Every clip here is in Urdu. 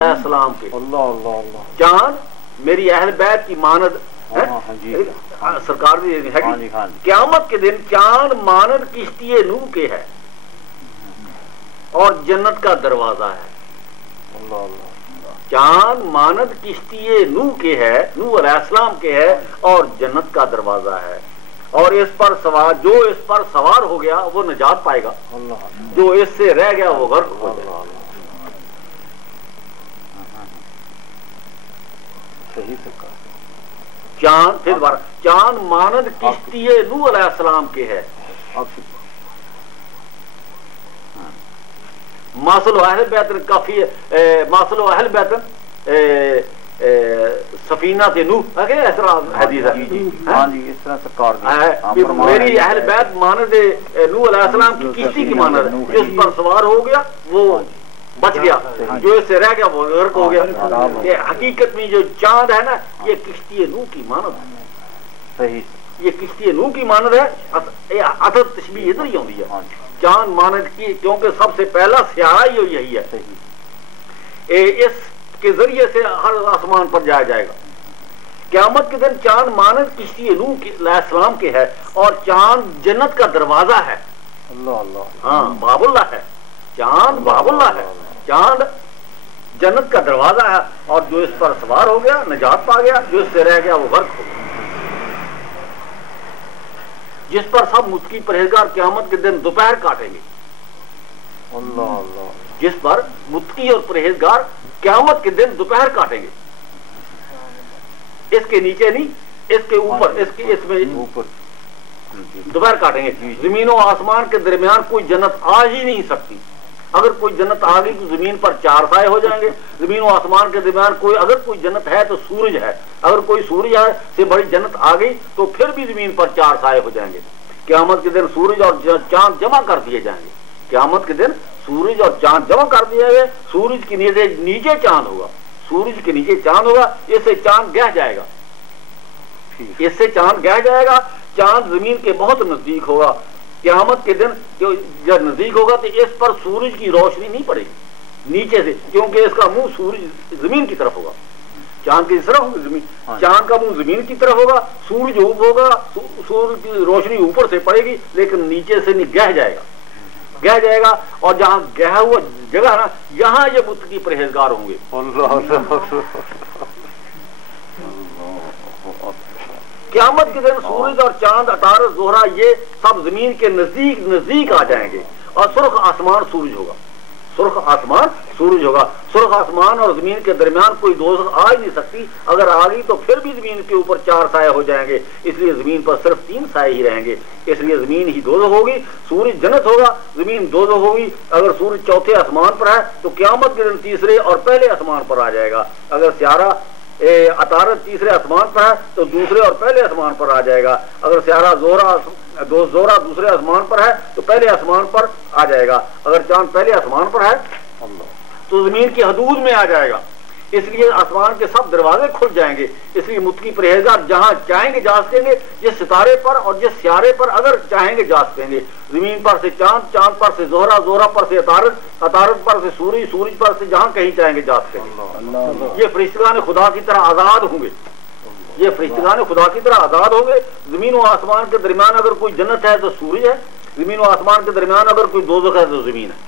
السلام کے اللہ اللہ اللہ چاند میری اہل بیت کی مانند سرکار ہے قیامت کے دن چاند مانند کشتی نوح کے ہے اور جنت کا دروازہ ہے. اللہ اللہ چاند مانند کشتی نوح کے ہے، نوح علیہ السلام کے ہے اور جنت کا دروازہ ہے. اور اس پر سوار جو اس پر سوار ہو گیا وہ نجات پائے گا، جو اس سے رہ گیا وہ غرق ہو جائے گا. چاند پھر بار چاند مانند کشتی نوح علیہ السلام کے ہے. ماسل اہل بیت کافی ماسل اہل بیت سفینہ تے نوح اس طرح حدیث ہے. میری اہل بیت مانند نوح علیہ السلام کی کشتی کی مانند ہے، جو اس پر سوار ہو گیا وہ بچ گیا، جو اس سے رہ گیا وہ غرق ہو گیا. کہ حقیقت میں جو چاند ہے نا یہ کشتی نوح کی مانند ہے. صحیح، یہ کشتی نوح کی مانند ہے. اصل تشبیہ ادھر ہی ہوتی ہے چاند مانند کی، کیونکہ سب سے پہلا سیارہ ہی یہی ہے. اس کے ذریعے سے ہر آسمان پر جایا جائے گا. قیامت کے دن چاند مانند کشتی نوح علیہ السلام کے ہے اور چاند جنت کا دروازہ ہے. اللہ اللہ ہاں باب اللہ ہے، چاند باب اللہ ہے. چاند جنت کا دروازہ ہے اور جو اس پر سوار ہو گیا نجات پا گیا، جو اس سے رہ گیا وہ غرق ہو گیا. جس پر سب متقی پرہیزگار قیامت کے دن دوپہر کاٹیں گے. اللہ اللہ جس پر متقی اور پرہیزگار قیامت کے دن دوپہر کاٹیں گے. اس کے نیچے نہیں، اس کے اوپر، اس میں دوپہر کاٹیں گے. زمین و آسمان کے درمیان کوئی جنت آ ہی نہیں سکتی. اگر کوئی جنت آ گئی تو زمین پر چار سائے ہو جائیں گے. زمین و آسمان کے درمیان اگر کوئی جنت ہے تو سورج ہے. اگر کوئی سورج ہے سے بڑی جنت آ گئی تو پھر بھی زمین پر چار سائے ہو جائیں گے. قیامت کے دن سورج اور چاند جمع کر دیے جائیں گے. قیامت کے دن سورج اور چاند جمع کر دیے گئے. سورج کے نیچے چاند ہوگا، سورج کے نیچے چاند ہوگا. اس سے چاند گہ جائے گا، اس سے چاند گہ جائے گا. چاند زمین کے بہت نزدیک ہوگا. قیامت کے دن جب نزدیک ہوگا تو اس پر سورج کی روشنی نہیں پڑے گی نیچے سے، کیونکہ اس کا منہ سورج زمین کی طرف ہوگا. چاند کی طرف ہوگی زمین، چاند کا منہ زمین کی طرف ہوگا. سورج اوپر ہوگا، سورج کی روشنی اوپر سے پڑے گی لیکن نیچے سے نہیں گہ جائے گا، گہ جائے گا. اور جہاں گہا ہوا جگہ نا یہاں یہ متقی پرہیزگار ہوں گے. قیامت کے دن سورج اور چاند، عطارد، زہرہ یہ سب زمین کے نزدیک نزدیک آ جائیں گے اور سرخ آسمان سورج ہوگا. سرخ آسمان سورج ہوگا. سرخ آسمان اور زمین کے درمیان کوئی دوزخ آ ہی نہیں سکتی. اگر آ گئی تو پھر بھی زمین کے اوپر چار سائے ہو جائیں گے، اس لیے زمین پر صرف تین سائے ہی رہیں گے. اس لیے زمین ہی دوزخ ہوگی، سورج جنت ہوگا، زمین دوزخ ہوگی. اگر سورج چوتھے آسمان پر ہے تو قیامت کے دن تیسرے اور پہلے آسمان پر آ جائے گا. اگر سیارہ عطارد تیسرے آسمان پر ہے تو دوسرے اور پہلے آسمان پر آ جائے گا. اگر سیارہ زہرہ دوسرے آسمان پر ہے تو پہلے آسمان پر آ جائے گا. اگر چاند پہلے آسمان پر ہے تو زمین کی حدود میں آ جائے گا. اس لیے آسمان کے سب دروازے کھل جائیں گے. اس لیے متقی پرہیزگار جہاں چاہیں گے جا سکیں گے. جس ستارے پر اور جس سیارے پر اگر چاہیں گے جا سکیں گے. زمین پر سے چاند، چاند پر سے زہرہ، زہرہ پر سے عطارد، عطارد پر سے سورج، سورج پر سے جہاں کہیں چاہیں گے جا سکیں گے. یہ فرشتگان خدا کی طرح آزاد ہوں گے. یہ فرشتگان خدا کی طرح آزاد ہوں گے. زمین و آسمان کے درمیان اگر کوئی جنت ہے تو سورج ہے. زمین و آسمان کے درمیان اگر کوئی دوزخ ہے تو زمین ہے.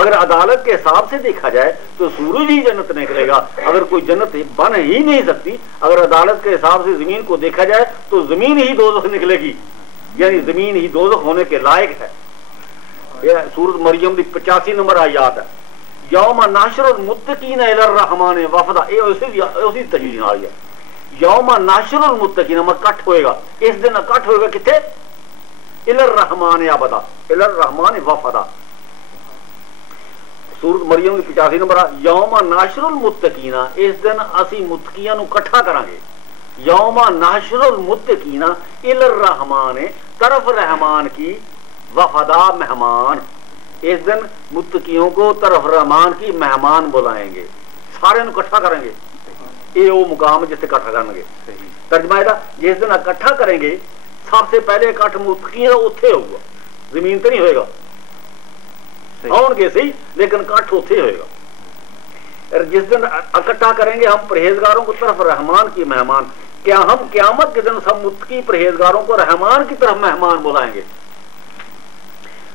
اگر عدالت کے حساب سے دیکھا جائے تو سورج ہی جنت نکلے گا. اگر کوئی جنت بن ہی نہیں سکتی، اگر عدالت کے حساب سے زمین کو دیکھا جائے تو زمین ہی دوزخ نکلے گی. یعنی زمین ہی دوزخ ہونے کے لائق ہے. یہ سورۃ مریم کی 85 نمبر آیات ہے. یوم نحشر المتقین الی الرحمن وفدا. اسی تشریح آ گیا. یوم نحشر المتقین اکٹھ ہوئے گا. اس دن اکٹھ ہوئے گا کتنے؟ الی الرحمن عبدا، الی الرحمن وفدا. سورۃ مریم کی 85 نمبر. یوم نحشر المتقین، اس دن اسی متقیاں نو کٹھا کریں گے. یوم نحشر المتقین الی الرحمن، طرف رحمان کی، وفدا مہمان. اس دن متقیوں کو طرف رحمان کی مہمان بلائیں گے. سارے نو کٹھا کریں گے. یہ وہ مقام جس سے کٹھا کریں گے. ترجمہ ہے جس دن اکٹھا کریں گے سب سے پہلے اکٹھ متقیاں اتھے ہوگا، زمین تو نہیں ہوئے گا. آؤ گے صحیح لیکن کٹھ اتھے ہوئے گا. جس دن اکٹھا کریں گے ہم پرہیزگاروں کو طرف رحمان کی مہمان. کیا ہم قیامت کے دن سب متقی پرہیزگاروں کو رحمان کی طرف مہمان بلائیں گے؟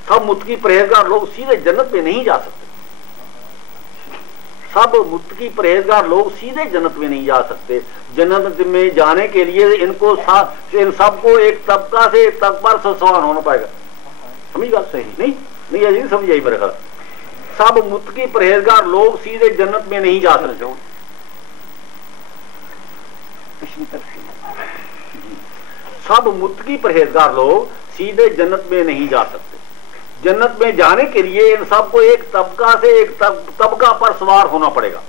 سب متقی پرہیزگار لوگ سیدھے جنت میں نہیں جا سکتے. سب متقی پرہیزگار لوگ سیدھے جنت میں نہیں جا سکتے. جنت میں جانے کے لیے ان سب کو ایک طبقہ سے ایک طبقہ سے سوال ہونا پائے گا. سمجھ بات صحیح نہیں نہیں سمجھ آئی میرے خیال. سب متقی پرہیزگار لوگ سیدھے جنت میں نہیں جا سکتے. سب متقی پرہیزگار لوگ سیدھے جنت میں نہیں جا سکتے. جنت میں جانے کے لیے ان سب کو ایک طبقہ سے ایک طبقہ پر سوار ہونا پڑے گا.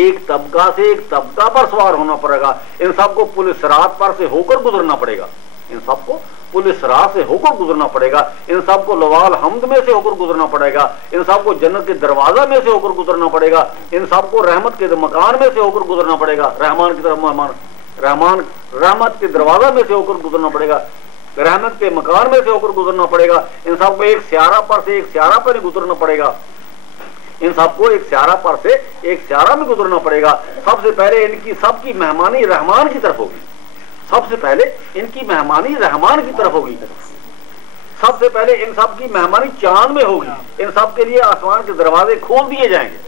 ایک طبقہ سے ایک طبقہ پر سوار ہونا پڑے گا. ان سب کو پل صراط پر سے ہو کر گزرنا پڑے گا. ان سب کو پل صراط سے ہو کر گزرنا پڑے گا. ان سب کو لوال حمد میں سے ہو کر گزرنا پڑے گا. ان سب کو جنت کے دروازہ میں سے ہو کر گزرنا پڑے گا. ان سب کو رحمت کے مکان میں سے ہو کر گزرنا پڑے گا. رحمان کی طرف مہمان رحمت کے دروازہ میں سے ہو کر گزرنا پڑے گا. رحمت کے مکان میں سے ہو کر گزرنا پڑے گا. ان سب کو ایک سیارہ پر سے ایک سیارہ پر گزرنا پڑے گا. ان سب کو ایک سیارہ پر سے ایک سیارہ میں گزرنا پڑے گا. سب سے پہلے ان کی سب کی مہمانی رحمان کی طرف ہوگی. سب سے پہلے ان کی مہمانی رحمان کی طرف ہوگی. سب سے پہلے ان سب کی مہمانی چاند میں ہوگی. ان سب کے لیے آسمان کے دروازے کھول دیے جائیں گے.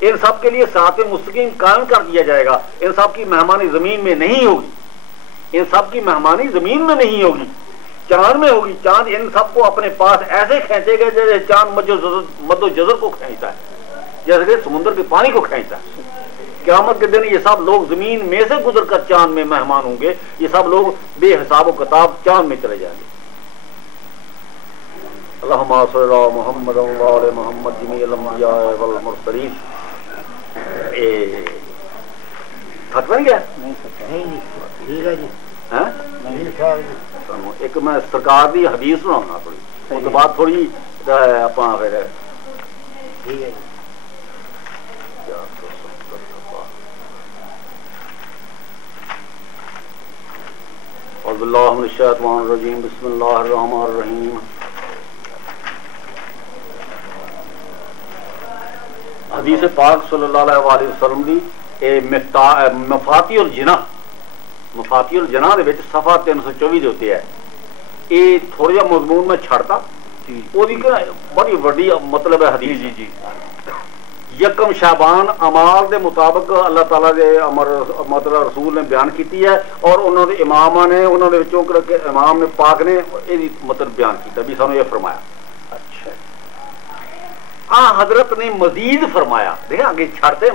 ان سب کے لیے صراط مستقیم قائم کر دیا جائے گا. ان سب کی مہمانی زمین میں نہیں ہوگی. ان سب کی مہمانی زمین میں نہیں ہوگی, چاند میں ہوگی. چاند ان سب کو اپنے پاس ایسے کھینچے گا جیسے چاند مد و جزر کو کھینچتا ہے, جیسے کہ سمندر کے پانی کو کھینچتا ہے. قیامت کے دن یہ سب لوگ زمین میں سے گزر کر چاند میں مہمان ہوں گے. یہ سب لوگ بے حساب و کتاب چاند میں چلے جائیں گے. اللہم صلی اللہ محمد و آل محمد جمیع الانبیاء والمرسلین. تھک بن گیا ایک میں سرکار دی حدیث سناؤں تھوڑی, اس کے بعد تھوڑی اپنا اعوذ باللہ من الشیطان الرجیم. بسم اللہ الرحمن الرحیم. حدیث پاک صلی اللہ علیہ وسلم دی مفاتیح الجناح دے وچ صفحہ 324 دے ہوتے ہے. یہ تھوڑا جہا مضمون میں چھڑتا بڑی وڈی مطلب ہے حدیث. جی یکم شعبان امال دے مطابق اللہ تعالیٰ دے امر مطلب رسول نے بیان کیتی ہے, اور انہوں نے امام نے انہوں نے وچوں کر کے امام نے پاک نے یہ مطلب بیان کیتا بھی سانو یہ فرمایا. اچھا حضرت نے مزید فرمایا. دیکھیں آگے چھڑتے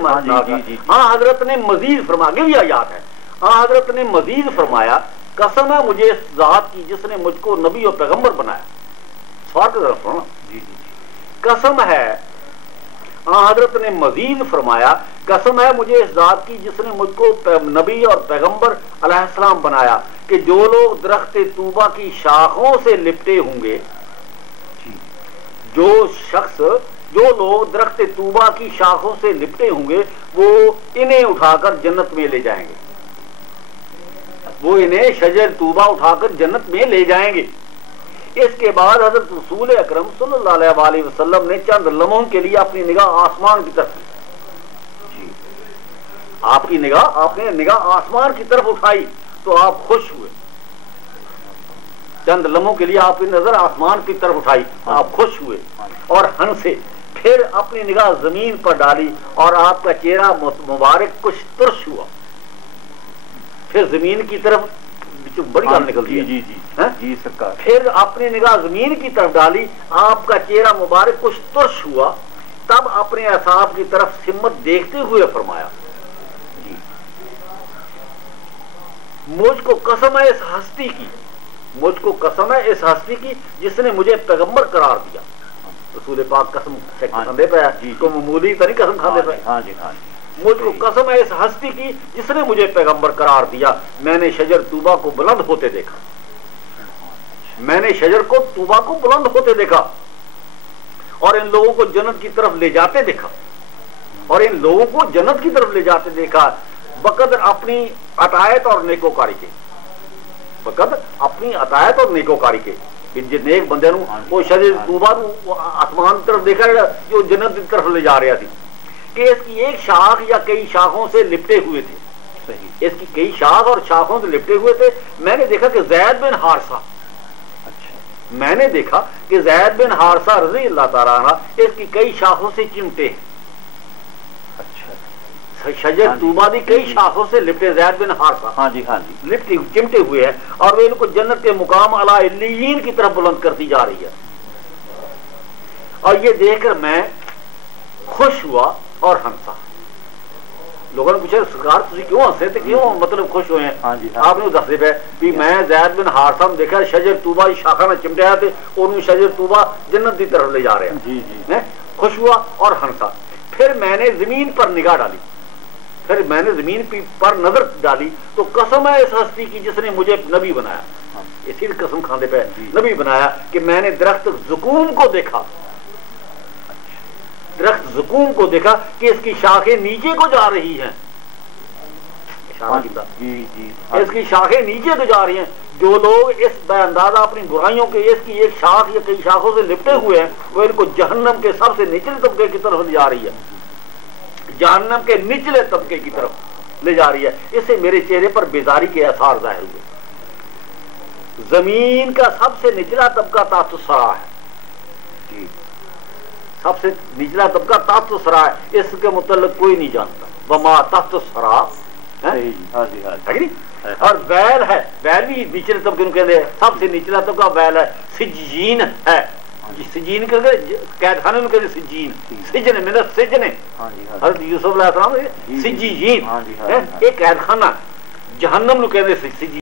حضرت نے مزید فرمایا. آگے بھی آیات ہے. حضرت نے مزید فرمایا قسم ہے مجھے اس ذات کی جس نے مجھ کو نبی اور پیغمبر بنایا. سوال کی طرف سننا. قسم ہے حضرت نے مزید فرمایا قسم ہے مجھے اس ذات کی جس نے مجھ کو نبی اور پیغمبر علیہ السلام بنایا کہ جو لوگ درخت طوبہ کی شاخوں سے لپٹے ہوں گے, جو لوگ درخت طوبہ کی شاخوں سے لپٹے ہوں گے وہ انہیں اٹھا کر جنت میں لے جائیں گے. وہ انہیں شجر طوبہ اٹھا کر جنت میں لے جائیں گے. اس کے بعد حضرت رسول اکرم صلی اللہ علیہ وسلم نے چند لمحوں کے لیے اپنی نگاہ آسمان کی طرف آپ نے نگاہ آسمان کی طرف اٹھائی تو آپ خوش ہوئے. چند لمحوں کے لیے آپ کی نظر آسمان کی طرف اٹھائی, آپ خوش ہوئے اور ہنسے. پھر اپنی نگاہ زمین پر ڈالی اور آپ کا چہرہ مبارک کچھ ترش ہوا. پھر زمین کی طرف بڑی گال نکلتی ہے. جی سرکار. پھر اپنی نگاہ زمین کی طرف ڈالی, آپ کا چہرہ مبارک کچھ ترش ہوا. تب اپنے اصحاب کی طرف سمت دیکھتے ہوئے فرمایا جی مجھ کو قسم ہے اس ہستی کی, مجھ کو قسم ہے اس ہستی کی جس نے مجھے پیغمبر قرار دیا. رسول پاک قسم کھاندے پہ کو معمولی تو نہیں قسم کھاندے پہ. مجھ کو قسم ہے اس ہستی کی جس نے مجھے پیغمبر قرار دیا. میں نے شجر طوبہ کو بلند ہوتے دیکھا. میں نے شجر کو طوبہ کو بلند ہوتے دیکھا اور ان لوگوں کو جنت کی طرف لے جاتے دیکھا. اور ان لوگوں کو جنت کی طرف لے جاتے دیکھا بقدر اپنی عطایت اور نیکوکاری کے. بقدر اپنی عطایت اور نیکوکاری کے. کہ جے نیک بندے نو وہ شجر طوبہ نو آسمان طرف دیکھا جو جنت کی طرف لے جا رہا تھی کہ اس کی ایک شاخ یا کئی شاخوں سے لپٹے ہوئے تھے. صحیح. اس کی کئی شاخ اور شاخوں سے لپٹے ہوئے تھے. میں نے دیکھا کہ زید بن حارثہ، میں نے دیکھا کہ زید بن حارثہ رضی اللہ تعالیٰ عنہ اس کی کئی شاخوں سے چمٹے ہیں. شجر طوبہ دی کئی شاخوں سے لپٹے زید بن حارثہ ہاں جی لپٹے چمٹے ہوئے ہیں اور وہ ان کو جنت کے مقام اعلی علیین کی طرف بلند کرتی جا رہی ہے. اور یہ دیکھ کر میں خوش ہوا اور ہنسا. لوگوں نے پوچھا سرکار تسی کیوں ہنسے تے کیوں مطلب خوش ہوئے ہیں؟ آپ نے دس دے پہ میں زید بن حارثہ نے دیکھا شجر طوبہ کی شاخہ میں چمٹیا تے انہوں شجر طوبہ جنت کی طرف لے جا رہے ہیں. خوش ہوا اور ہنسا. پھر میں نے زمین پر نگاہ ڈالی، پھر میں نے زمین پر نظر ڈالی تو قسم ہے اس ہستی کی جس نے مجھے نبی بنایا، اسی قسم کھانے پہ نبی بنایا کہ میں نے درخت زقوم کو دیکھا، درخت زقوم کو دیکھا کہ اس کی شاخیں نیچے کو جا رہی ہیں. اس کی شاخیں نیچے کو جا رہی ہیں. جو لوگ اس بے اندازہ اپنی برائیوں کے اس کی ایک شاخ یا کئی شاخوں سے لپٹے ہوئے ہیں وہ ان کو جہنم کے سب سے نچلے طبقے کی طرف لے جا رہی ہے، جہنم کے نچلے طبقے کی طرف لے جا رہی ہے. اس سے میرے چہرے پر بیزاری کے آثار ظاہر ہوئے. زمین کا سب سے نچلا طبقہ تحت الثری ہے، سب سے نچلا طبقہ تحت الثری ہے. اس کے متعلق کوئی نہیں جانتا. وما تحت الثری اور ویل ہے، ویل بھی نچلے طبقے کہتے ہیں. سب سے نچلا طبقہ ویل ہے. سجین ہے، سجین قید خانے میں کہتے سجین، سجن من السجن. حضرت یوسف علیہ السلام سجین ایک قید خانہ. جہنم نو کہتے سجین.